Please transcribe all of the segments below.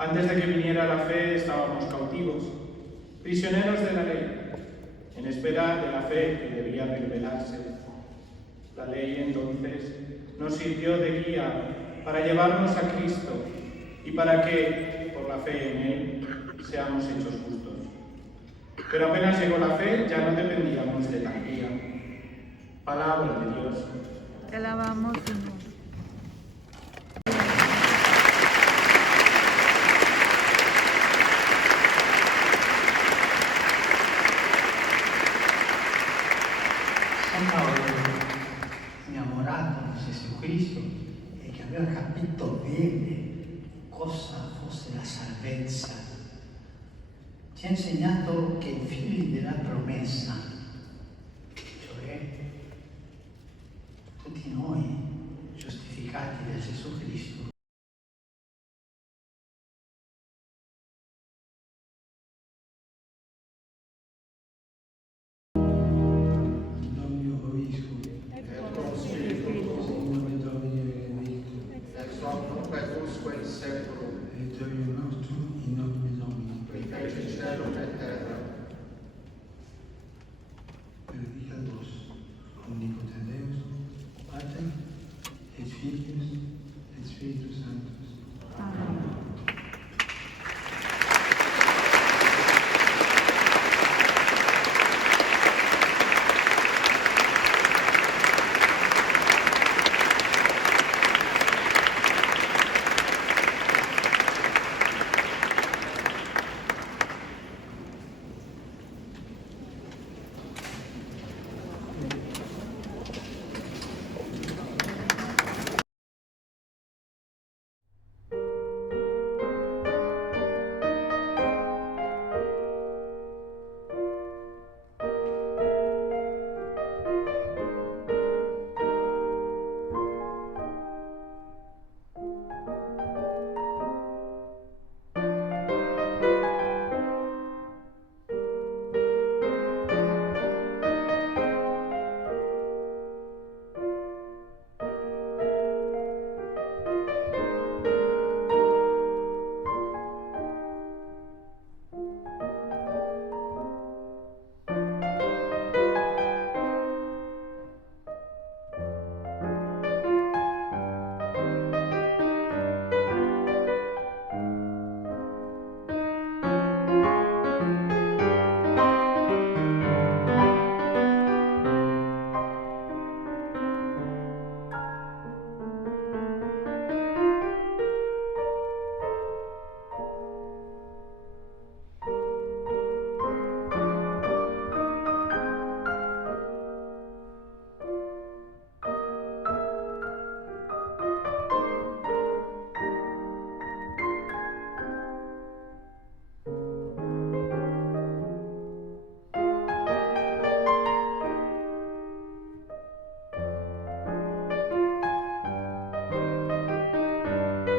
Antes de que viniera la fe estábamos cautivos, prisioneros de la ley, en espera de la fe que debía revelarse. La ley entonces nos sirvió de guía para llevarnos a Cristo y para que, por la fe en Él, seamos hechos justos. Pero apenas llegó la fe, ya no dependíamos de la guía. Palabra de Dios. Te alabamos, Señor. innamorato di Gesù Cristo e che aveva capito bene cosa fosse la salvezza. Ci ha insegnato che i figli della promessa, cioè tutti noi giustificati da Gesù Cristo, et Dio nostro in nomine Domini, che fece cielo e terra. benedicat vos, omnipotens Deus, Pater, et Filius, et Spiritus Sanctus. Amén.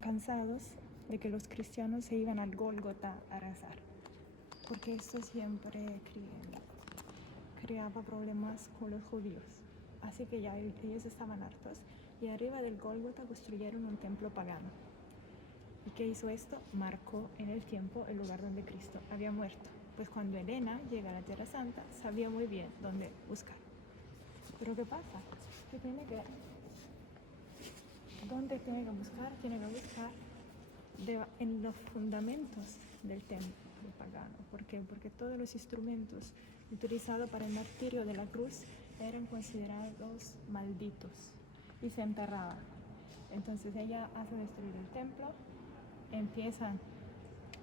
Cansados de que los cristianos se iban al Gólgota a rezar, porque esto siempre creaba problemas con los judíos. Así que ya ellos estaban hartos y arriba del Gólgota construyeron un templo pagano. ¿Y qué hizo esto? Marcó en el tiempo el lugar donde Cristo había muerto. Pues cuando Elena llega a la Tierra Santa, sabía muy bien dónde buscar. Pero ¿qué pasa? Que ¿dónde tiene que buscar? Tiene que buscar en los fundamentos del templo pagano. ¿Por qué? Porque todos los instrumentos utilizados para el martirio de la cruz eran considerados malditos y se enterraban. Entonces ella hace destruir el templo, empiezan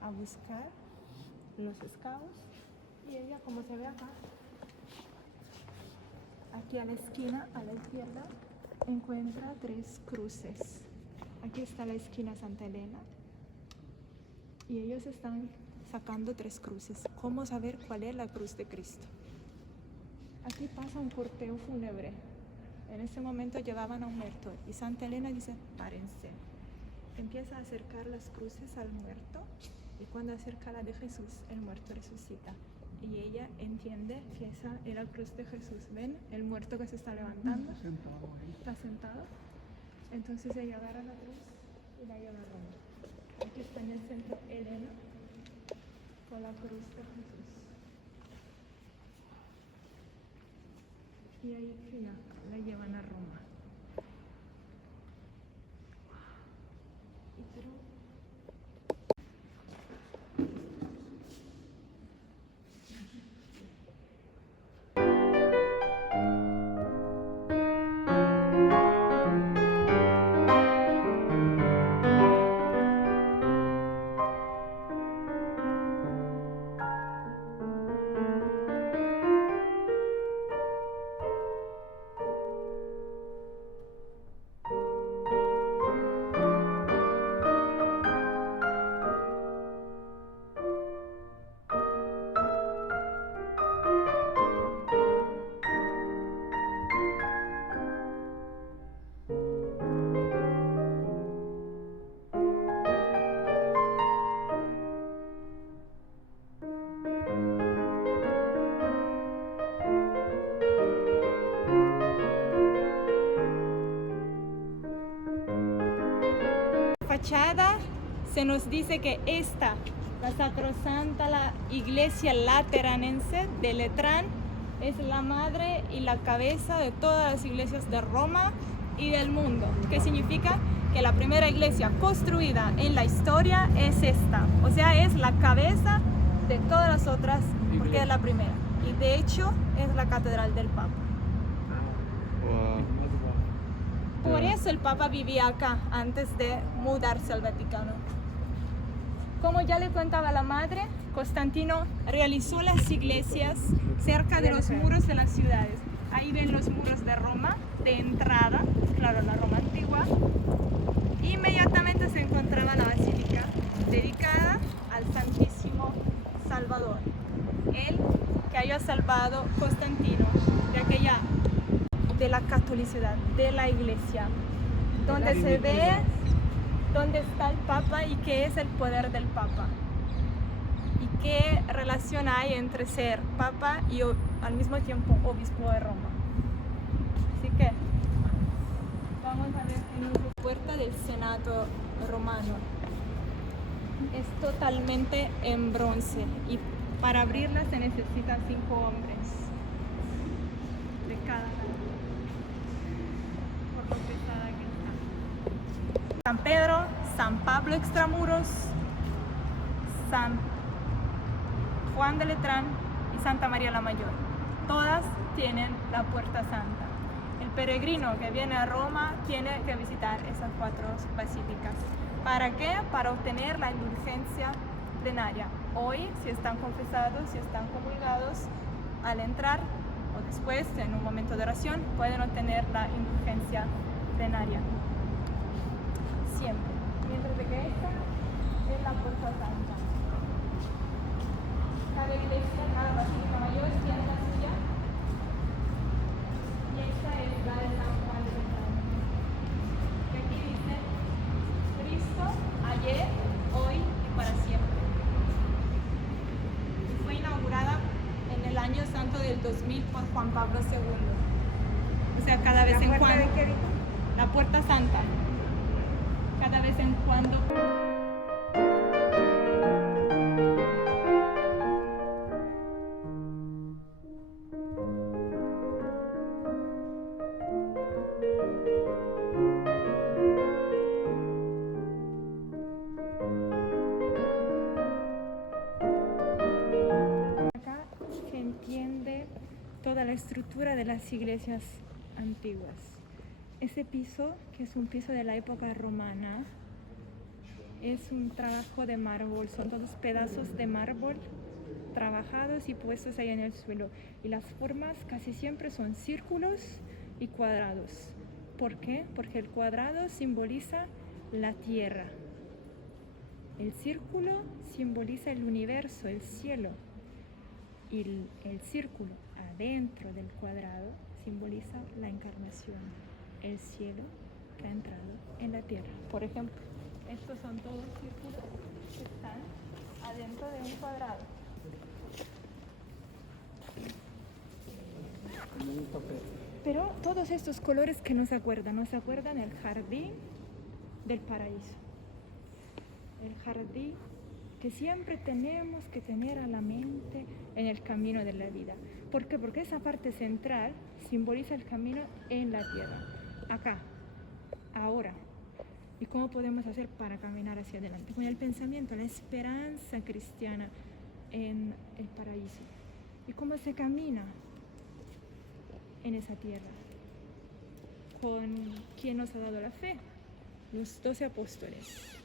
a buscar los esclavos y ella, como se ve acá, aquí a la esquina, a la izquierda, encuentra 3 cruces. Aquí está la esquina Santa Elena y ellos están sacando 3 cruces. ¿Cómo saber cuál es la cruz de Cristo? Aquí pasa un cortejo fúnebre. En ese momento llevaban a un muerto y Santa Elena dice, párense. Empieza a acercar las cruces al muerto y cuando acerca la de Jesús, el muerto resucita. Y ella entiende que esa es la cruz de Jesús. ¿Ven? El muerto que se está levantando. Está sentado. Entonces ella agarra la cruz y la lleva a Roma. Aquí está en el centro Elena con la cruz de Jesús. Y ahí la llevan a Roma. fachada se nos dice que esta, la sacrosanta, la iglesia lateranense de Letrán, es la madre y la cabeza de todas las iglesias de Roma y del mundo. ¿Qué significa? Que la primera iglesia construida en la historia es esta, o sea, es la cabeza de todas las otras, porque es la primera. Y de hecho es la catedral del Papa. Por eso el Papa vivía acá antes de mudarse al Vaticano. Como ya le contaba la madre, Constantino realizó las iglesias cerca de los muros de las ciudades. Ahí ven los muros de Roma, de entrada, claro, la Roma antigua. Inmediatamente se encontraba la basílica dedicada al Santísimo Salvador, el que había salvado Constantino de la catolicidad, de la iglesia, donde se ve dónde está el Papa y qué es el poder del Papa y qué relación hay entre ser Papa y al mismo tiempo obispo de Roma. Así que vamos a ver en la puerta del Senado romano. Es totalmente en bronce y para abrirla se necesitan 5 hombres de cada lado, por lo pesada que está. San Pedro, San Pablo Extramuros, San Juan de Letrán y Santa María la Mayor. Todas tienen la Puerta Santa. El peregrino que viene a Roma tiene que visitar esas 4 basílicas. ¿Para qué? Para obtener la indulgencia plenaria. Hoy, si están confesados, si están comulgados, al entrar o después, en un momento de oración, pueden obtener la indulgencia plenaria. Siempre. Mientras que esta es la Puerta Santa. Cada iglesia, cada basílica mayor tiene la suya. Y esta es la de San Juan de Letrán. Y aquí dice: Cristo, ayer, hoy y para siempre. Y fue inaugurada en el año santo del 2000 por Juan Pablo II. O sea, cada vez en cuando. La Puerta Santa. Cada vez en cuando. Acá se entiende toda la estructura de las iglesias antiguas. Ese piso, que es un piso de la época romana, es un trabajo de mármol, son todos pedazos de mármol trabajados y puestos ahí en el suelo. Y las formas casi siempre son círculos y cuadrados. ¿Por qué? Porque el cuadrado simboliza la tierra. El círculo simboliza el universo, el cielo. Y el círculo adentro del cuadrado simboliza la encarnación, el cielo que ha entrado en la tierra. Por ejemplo, estos son todos círculos que están adentro de un cuadrado. Pero todos estos colores que nos acuerdan el jardín del paraíso. El jardín que siempre tenemos que tener a la mente en el camino de la vida. ¿Por qué? Porque esa parte central simboliza el camino en la tierra, acá, ahora. ¿Y cómo podemos hacer para caminar hacia adelante? Con el pensamiento, la esperanza cristiana en el paraíso. ¿Y cómo se camina en esa tierra? ¿Con quién nos ha dado la fe? Los 12 apóstoles.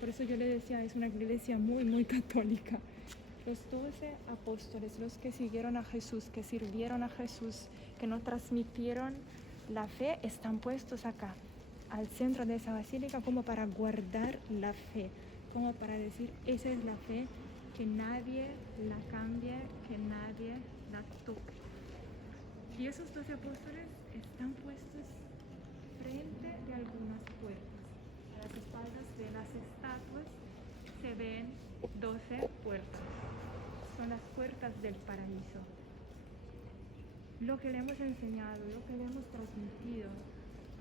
Por eso yo le decía, es una iglesia muy, muy católica. Los 12 apóstoles, los que siguieron a Jesús, que sirvieron a Jesús, que nos transmitieron la fe, están puestos acá, al centro de esa basílica, como para guardar la fe, como para decir, esa es la fe, que nadie la cambie, que nadie la toque. Y esos 12 apóstoles están puestos frente de algunas puertas. A las espaldas de las estatuas se ven 12 puertas. Son las puertas del paraíso. Lo que le hemos enseñado, lo que le hemos transmitido,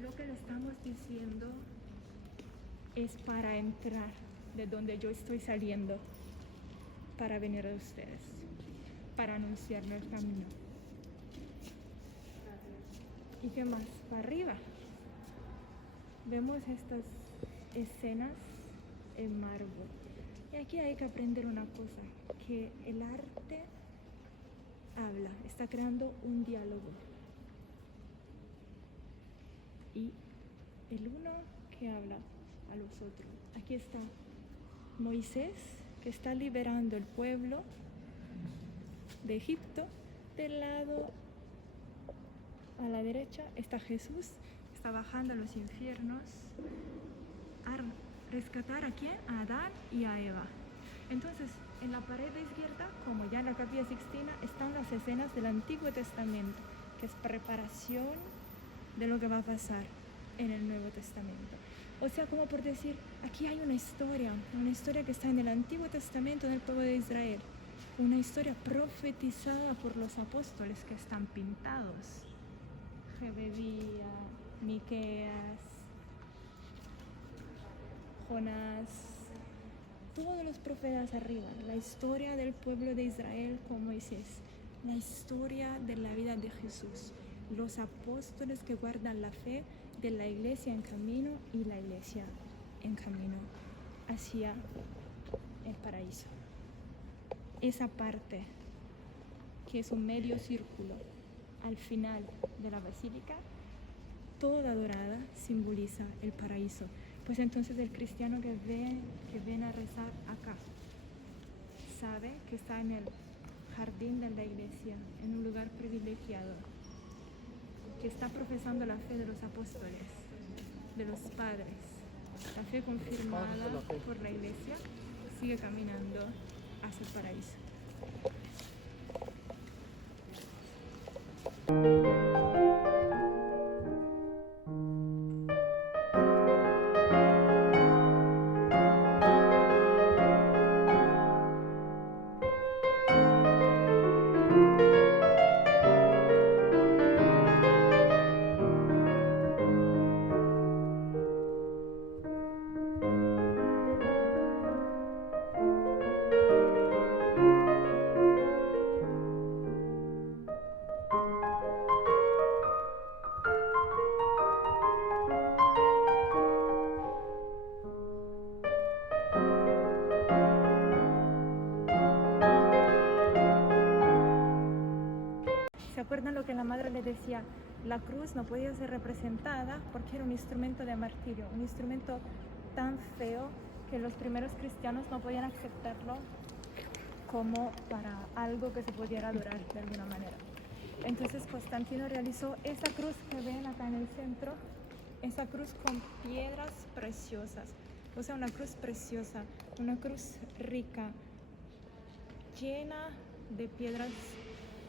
lo que le estamos diciendo es para entrar de donde yo estoy saliendo, para venir a ustedes, para anunciarme el camino. ¿Y qué más? Para arriba. Vemos estas escenas en mármol. Y aquí hay que aprender una cosa, que el arte habla, está creando un diálogo. Y el uno que habla a los otros. Aquí está Moisés, que está liberando el pueblo de Egipto. Del lado a la derecha está Jesús, está bajando a los infiernos a rescatar a quién, a Adán y a Eva. Entonces, en la pared izquierda, como ya en la Capilla Sixtina, están las escenas del Antiguo Testamento, que es preparación de lo que va a pasar en el Nuevo Testamento. O sea, como por decir, aquí hay una historia que está en el Antiguo Testamento del pueblo de Israel, una historia profetizada por los apóstoles que están pintados. Jebedías, Miqueas, Jonás, todos los profetas arriba, la historia del pueblo de Israel con Moisés, la historia de la vida de Jesús, los apóstoles que guardan la fe de la iglesia en camino y la iglesia en camino hacia el paraíso. Esa parte, que es un medio círculo al final de la basílica, toda dorada, simboliza el paraíso. Pues entonces el cristiano que viene a rezar acá sabe que está en el jardín de la iglesia, en un lugar privilegiado, que está profesando la fe de los apóstoles, de los padres, la fe confirmada por la iglesia, sigue caminando hacia el paraíso. ¿Se acuerdan lo que la madre le decía? La cruz no podía ser representada porque era un instrumento de martirio, un instrumento tan feo que los primeros cristianos no podían aceptarlo como para algo que se pudiera adorar de alguna manera. Entonces Constantino realizó esa cruz que ven acá en el centro, esa cruz con piedras preciosas, o sea, una cruz preciosa, una cruz rica, llena de piedras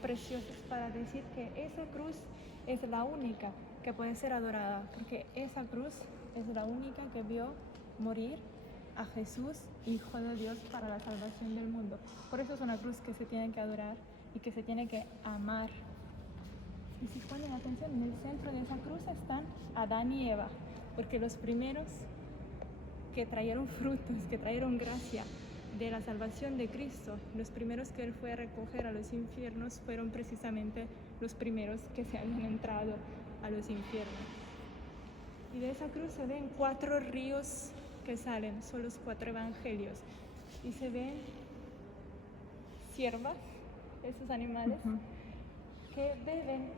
preciosas, para decir que esa cruz es la única que puede ser adorada, porque esa cruz es la única que vio morir a Jesús, Hijo de Dios, para la salvación del mundo. Por eso es una cruz que se tiene que adorar y que se tiene que amar. Y si ponen atención, en el centro de esa cruz están Adán y Eva, porque los primeros que trajeron frutos, que trajeron gracia de la salvación de Cristo, los primeros que Él fue a recoger a los infiernos fueron precisamente los primeros que se habían entrado a los infiernos. Y de esa cruz se ven 4 ríos que salen, son los 4 evangelios. Y se ven ciervas, esos animales, que beben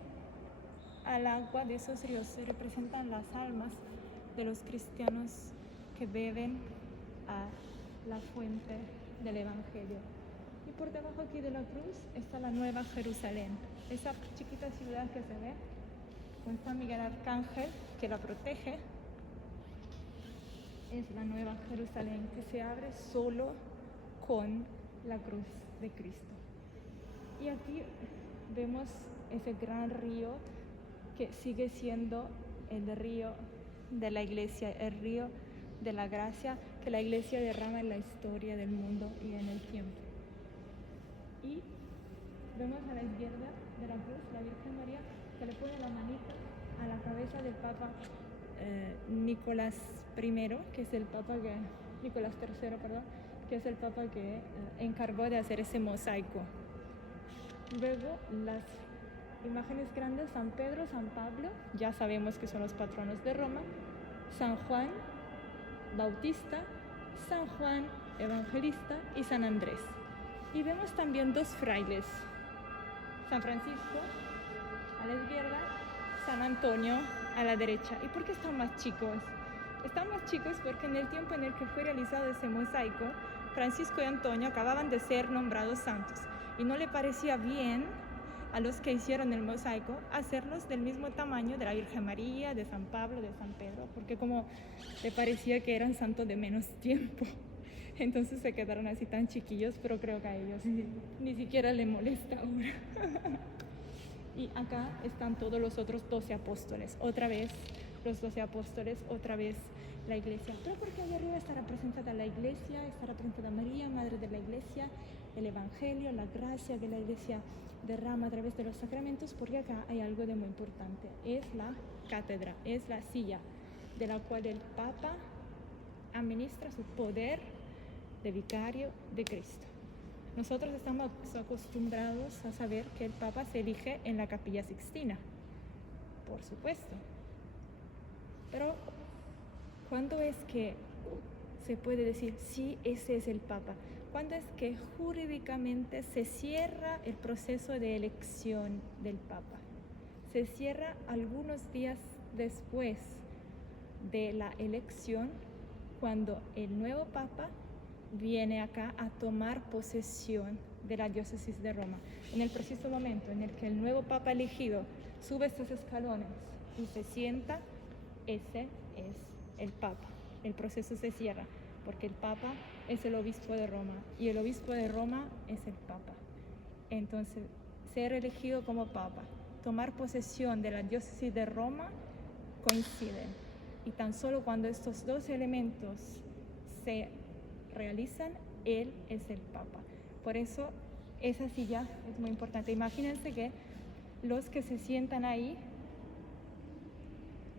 al agua de esos ríos. Se representan las almas de los cristianos que beben a la fuente del Evangelio. Y por debajo aquí de la cruz está la Nueva Jerusalén, esa chiquita ciudad que se ve con San Miguel Arcángel que la protege. Es la Nueva Jerusalén que se abre solo con la cruz de Cristo. Y aquí vemos ese gran río que sigue siendo el río de la iglesia, el río de la gracia que la iglesia derrama en la historia del mundo y en el tiempo. Y vemos a la izquierda de la cruz la Virgen María que le pone la manita a la cabeza del Papa Nicolás I, que es el papa que, Nicolás III, perdón, que es el papa que encargó de hacer ese mosaico. Luego las imágenes grandes, San Pedro, San Pablo, ya sabemos que son los patronos de Roma, San Juan Bautista, San Juan Evangelista y San Andrés. Y vemos también dos frailes, San Francisco a la izquierda, San Antonio a la derecha. ¿Y por qué están más chicos? Están más chicos porque en el tiempo en el que fue realizado ese mosaico, Francisco y Antonio acababan de ser nombrados santos y no le parecía bien a los que hicieron el mosaico hacerlos del mismo tamaño de la Virgen María, de San Pablo, de San Pedro, porque como le parecía que eran santos de menos tiempo. Entonces se quedaron así tan chiquillos, pero creo que a ellos ni siquiera le molesta ahora. Y acá están todos los otros 12 apóstoles. Otra vez los 12 apóstoles, otra vez la iglesia. Todo porque allá arriba está representada la iglesia, está representada María, madre de la iglesia, el evangelio, la gracia que la iglesia derrama a través de los sacramentos, porque acá hay algo de muy importante. Es la cátedra, es la silla de la cual el Papa administra su poder de vicario de Cristo. Nosotros estamos acostumbrados a saber que el Papa se elige en la Capilla Sixtina, por supuesto. Pero, ¿cuándo es que se puede decir, sí, ese es el Papa? ¿Cuándo es que jurídicamente se cierra el proceso de elección del Papa? Se cierra algunos días después de la elección, cuando el nuevo Papa viene acá a tomar posesión de la diócesis de Roma. En el preciso momento en el que el nuevo Papa elegido sube estos escalones y se sienta, ese es el Papa. El proceso se cierra porque el Papa es el obispo de Roma y el obispo de Roma es el Papa. Entonces, ser elegido como Papa, tomar posesión de la diócesis de Roma coinciden. Y tan solo cuando estos dos elementos se realizan, él es el Papa. Por eso esa silla es muy importante. Imagínense que los que se sientan ahí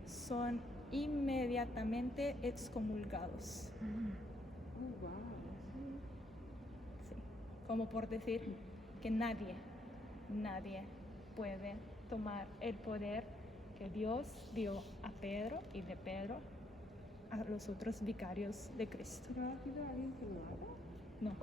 son inmediatamente excomulgados. Sí, como por decir que nadie puede tomar el poder que Dios dio a Pedro y de Pedro a los otros vicarios de Cristo. ¿Pero ha habido alguien que lo haga?